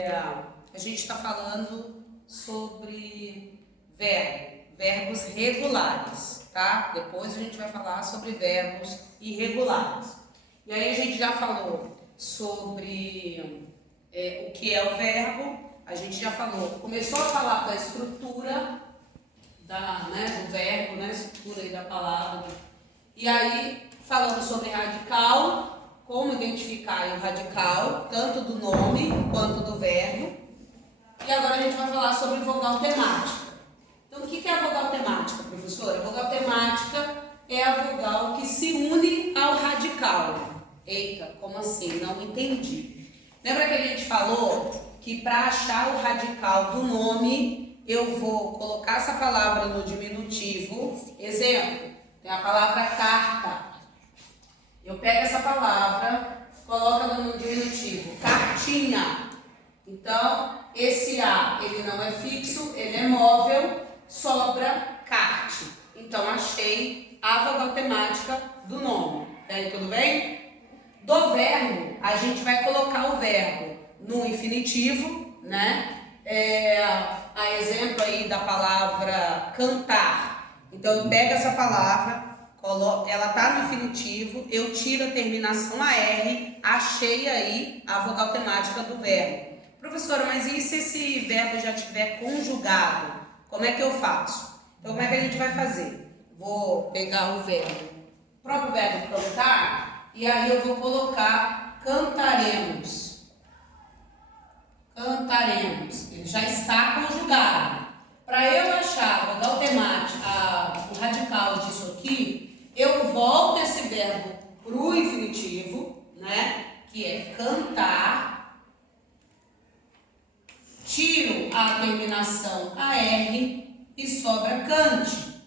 A gente está falando sobre verbos regulares, tá? Depois a gente vai falar sobre verbos irregulares. E aí a gente já falou sobre o que é o verbo, a gente já falou, começou a falar da estrutura do verbo, né? Estrutura aí da palavra. E aí falamos sobre radical, como identificar o radical, tanto do nome quanto do verbo. E agora a gente vai falar sobre vogal temática. Então, o que é a vogal temática, professora? A vogal temática é a vogal que se une ao radical. Eita, como assim? Não entendi. Lembra que a gente falou que para achar o radical do nome, eu vou colocar essa palavra no diminutivo. Exemplo, tem a palavra carta. Eu pego essa palavra, coloco ela no diminutivo. Cartinha. Então, esse A, ele não é fixo, ele é móvel, sobra carte. Então, achei a vogal temática do nome. E aí, tudo bem? Do verbo, a gente vai colocar o verbo no infinitivo, né? A exemplo aí da palavra cantar. Então, eu pego essa palavra, ela está no infinitivo, eu tiro a terminação AR, achei aí a vogal temática do verbo. Professora, mas e se esse verbo já estiver conjugado? Como é que eu faço? Então, como é que a gente vai fazer? Vou pegar o verbo, o próprio verbo cantar, e aí eu vou colocar cantaremos. Cantaremos. Ele já está conjugado. Para eu achar a vogal temática, o radical disso aqui, eu volto esse verbo para o infinitivo, né? Que é cantar. Tiro a terminação AR e sobra cante.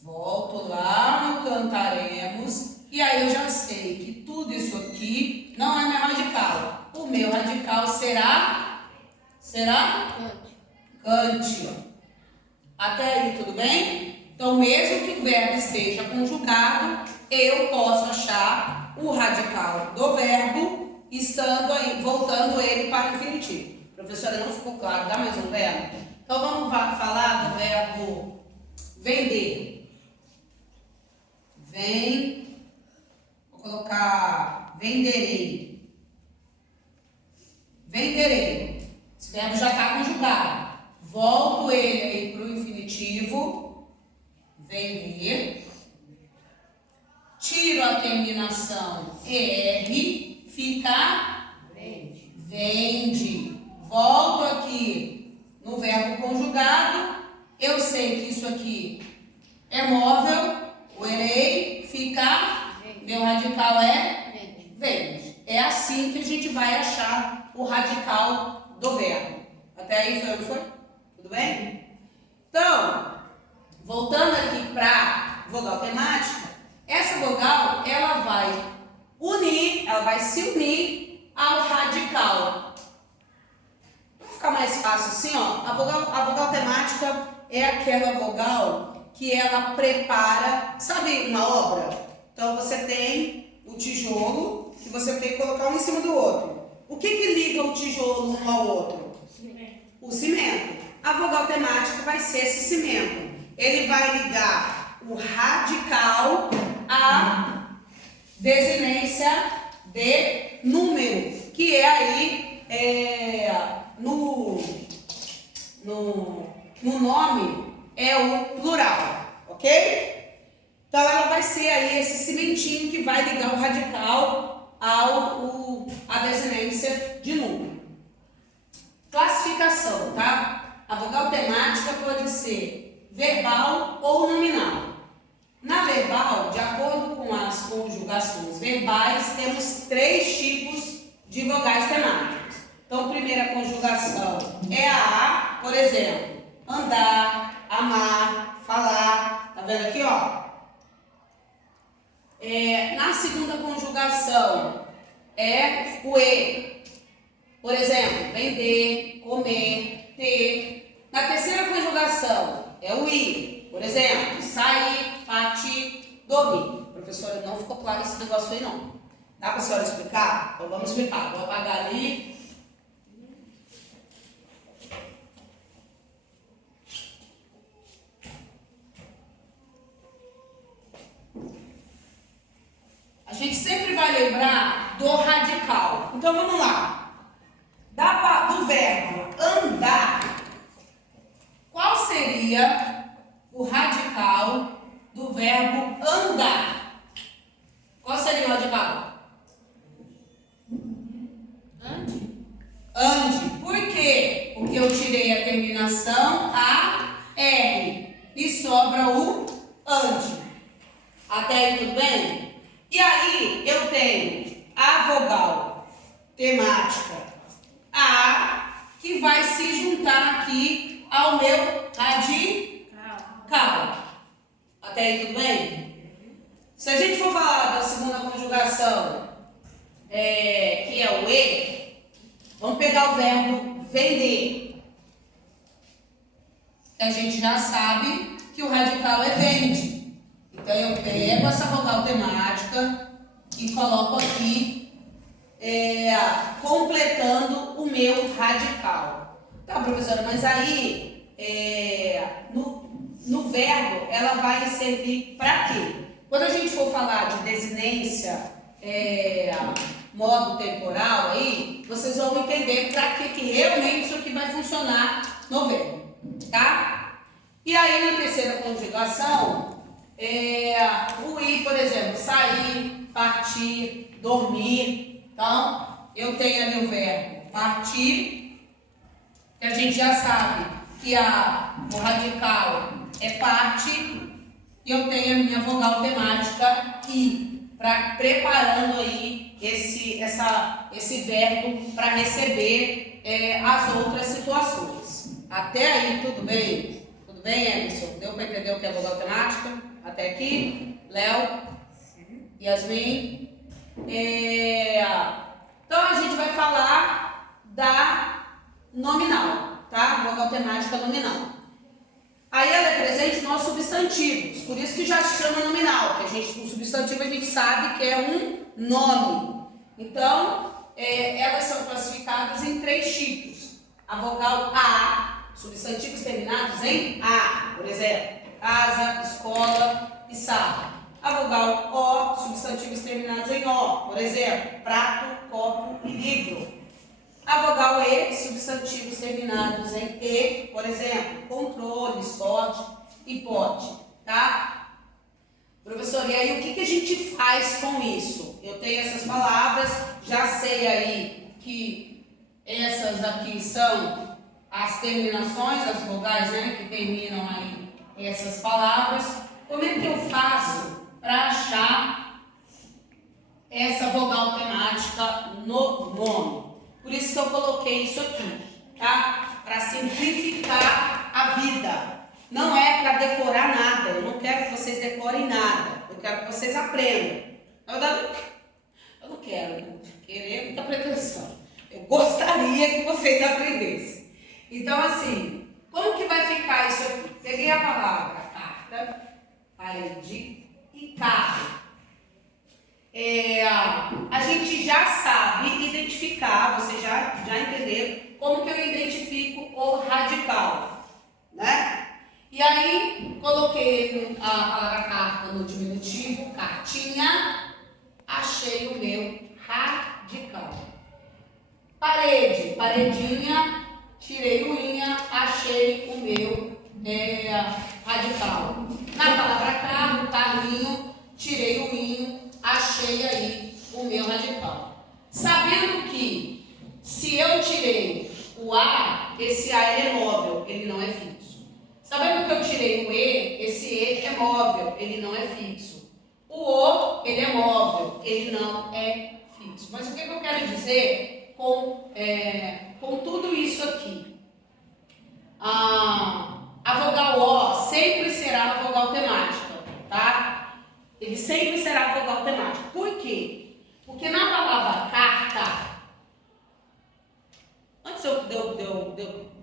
Volto lá no cantaremos e aí eu já sei que tudo isso aqui não é meu radical. O meu radical será cante. Até aí tudo bem? Então, mesmo que o verbo esteja conjugado, eu posso achar o radical do verbo estando aí, voltando ele para o infinitivo. Professora, não ficou claro? Dá mais um verbo? Então, vamos falar do verbo vender. Vou colocar venderei. Venderei. Esse verbo já está conjugado. Volto ele aí para o infinitivo. Vender. Tiro a terminação ER. Fica vende. Volto aqui no verbo conjugado. Eu sei que isso aqui é móvel. O erei, ficar. Meu radical é vende. É assim que a gente vai achar o radical do verbo. Até aí foi? Tudo bem? Então, voltando aqui para vogal temática, essa vogal ela vai se unir ao radical. Para ficar mais fácil assim, ó, a vogal temática é aquela vogal que ela prepara, sabe, uma obra? Então você tem o tijolo que você tem que colocar um em cima do outro. O que liga o tijolo um ao outro? O cimento. A vogal temática vai ser esse cimento. Ele vai ligar o radical à desinência de número, que é aí no nome é o plural, ok? Então ela vai ser aí esse cimentinho que vai ligar o radical à desinência de número. Classificação, tá? A vogal temática pode ser verbal ou nominal. Na verbal, de acordo com as conjugações verbais, temos 3 tipos de vogais temáticas. Então, primeira conjugação é a, por exemplo, andar, amar, falar. Tá vendo aqui, ó? Na segunda conjugação é o e. Por exemplo, vender, comer, ter. Na terceira conjugação é o i. Por exemplo, sair, partir, dormir. Professora, não ficou claro esse negócio aí não. Dá para a senhora explicar? Então vamos explicar. Vou apagar ali. Então vamos lá. Do verbo andar, qual seria o radical do verbo andar? Qual seria o radical? Ande. Por quê? Porque eu tirei a terminação AR e sobra o ande. Até aí tudo bem? E aí eu tenho a vogal temática A, que vai se juntar aqui ao meu radical. Até aí tudo bem? Se a gente for falar da segunda conjugação, que é o E, vamos pegar o verbo vender. A gente já sabe que o radical é vende. Então eu pego essa vogal temática e coloco aqui, completando o meu radical. Tá, professora, mas aí no verbo ela vai servir para quê? Quando a gente for falar de desinência, modo temporal aí, vocês vão entender para que realmente isso aqui vai funcionar no verbo, tá? E aí na terceira conjugação, o ir, por exemplo, sair, partir, dormir. Então, eu tenho ali o verbo partir, que a gente já sabe que o radical é parte, e eu tenho a minha vogal temática I, preparando aí esse verbo para receber as outras situações. Até aí, tudo bem? Tudo bem, Emerson? Deu para entender o que é vogal temática? Até aqui? Léo? Yasmin? Então a gente vai falar da nominal, tá? Vogal temática nominal. Aí ela é presente nos substantivos, por isso que já se chama nominal, que o substantivo a gente sabe que é um nome. Então, elas são classificadas em 3 tipos. A vogal A, substantivos terminados em A, por exemplo, casa, escola e sala. A vogal O, substantivos terminados em O, por exemplo, prato, copo e livro. A vogal E, substantivos terminados em E, por exemplo, controle, sorte e pote, tá? Professor, e aí o que a gente faz com isso? Eu tenho essas palavras, já sei aí que essas aqui são as terminações, as vogais, né, que terminam aí essas palavras. Como é que eu faço para achar essa vogal temática no nome? Por isso que eu coloquei isso aqui, tá? Para simplificar a vida. Não é para decorar nada. Eu não quero que vocês decorem nada. Eu quero que vocês aprendam. Eu não quero querer muita pretensão. Eu gostaria que vocês aprendessem. Então, assim, como que vai ficar isso aqui? Peguei a palavra carta, parede e carro. A gente já sabe identificar, vocês já entenderam como que eu identifico o radical, né? E aí, coloquei a palavra carta no diminutivo, cartinha, achei o meu radical. Parede, paredinha, tirei o inha, achei o meu radical. Na palavra carro, carrinho, tirei o inho, achei aí o meu radical. Sabendo que se eu tirei o A, esse A ele é móvel, ele não é fixo. Sabendo que eu tirei o E, esse E é móvel, ele não é fixo. O O, ele é móvel, ele não é fixo. Mas o que eu quero dizer com tudo isso aqui? A vogal O sempre será a vogal temática, tá? Ele sempre será a vogal temática. Por quê? Porque na palavra carta, antes de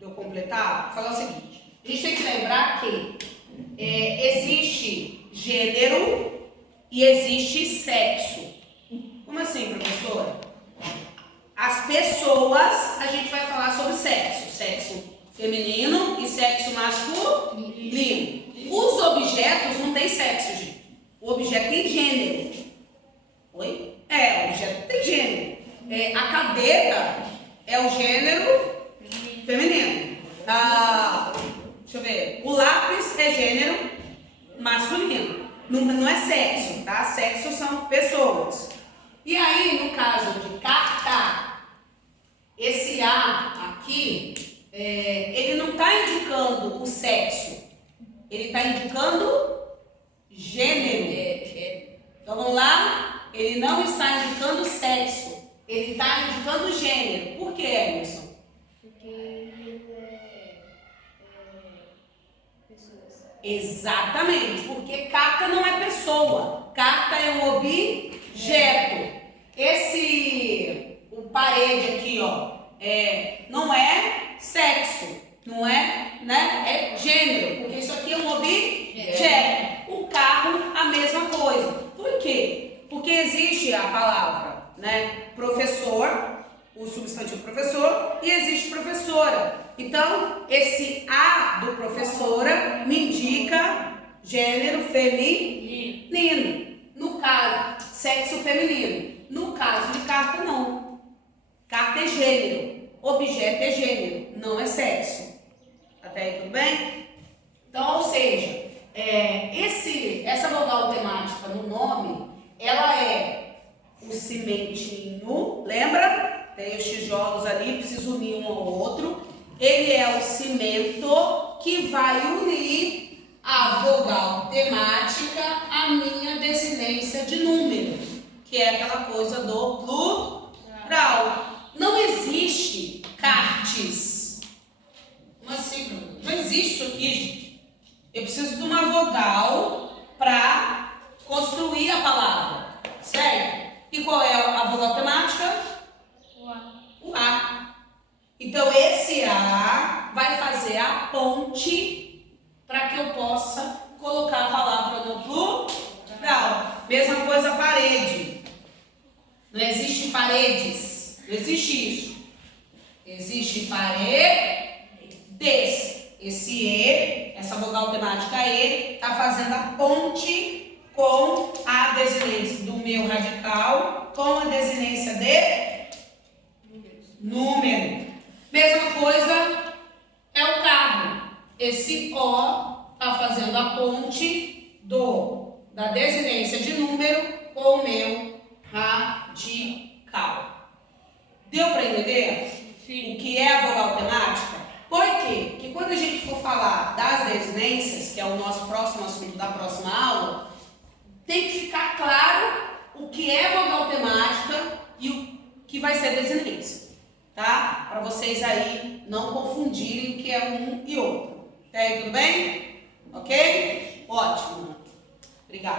eu completar, vou falar o seguinte. A gente tem que lembrar que existe gênero e existe sexo. Como assim, professora? As pessoas, a gente vai falar sobre sexo. Sexo feminino e sexo masculino. Os objetos não têm sexo, gente. O objeto tem gênero. Oi? O objeto tem gênero. A gênero masculino. Não é sexo, tá? Sexo são pessoas. E aí, no caso de carta, esse A aqui, ele não está indicando o sexo. Ele está indicando gênero. Então, vamos lá? Ele não está indicando sexo. Ele está indicando gênero. Por quê, Emerson? Porque ele pessoas. Exatamente, porque carta não é pessoa. Carta é um objeto. O parede aqui, ó, não é sexo, não é, né? É gênero, porque isso aqui é um objeto. O carro, a mesma coisa. Por quê? Porque existe a palavra, né? Professor, o substantivo professor, e existe professora. Então, esse A do professora me indica gênero feminino. No caso, sexo feminino. No caso de carta, não. Carta é gênero. Objeto é gênero, não é sexo. Até aí, tudo bem? Então, ou seja, essa vogal temática no nome, ela é o cimentinho, lembra? Tem os tijolos ali, precisa unir um ao outro. Ele é o cimento que vai unir a vogal temática à minha desinência de número, que é aquela coisa do plural. Não existe cartes. Como assim? Não existe isso aqui, gente. Eu preciso de uma vogal para construir a palavra, certo? E qual é a vogal temática? O A. Então, esse A vai fazer a ponte para que eu possa colocar a palavra no plural. Mesma coisa, parede. Não existe paredes. Não existe isso. Existe paredes. Esse E, essa vogal temática E, está fazendo a ponte com a desinência do meu radical, com a desinência de número. Mesma coisa é o carro. Esse O está fazendo a ponte da desinência de número com o meu radical. Deu para entender? Sim. O que é a vogal temática? Por quê? Porque quando a gente for falar das desinências, que é o nosso próximo assunto da próxima aula, tem que ficar claro o que é vogal temática e o que vai ser desinência. Tá? Para vocês aí não confundirem o que é um e outro. Tá aí, tudo bem? Ok? Ótimo. Obrigada.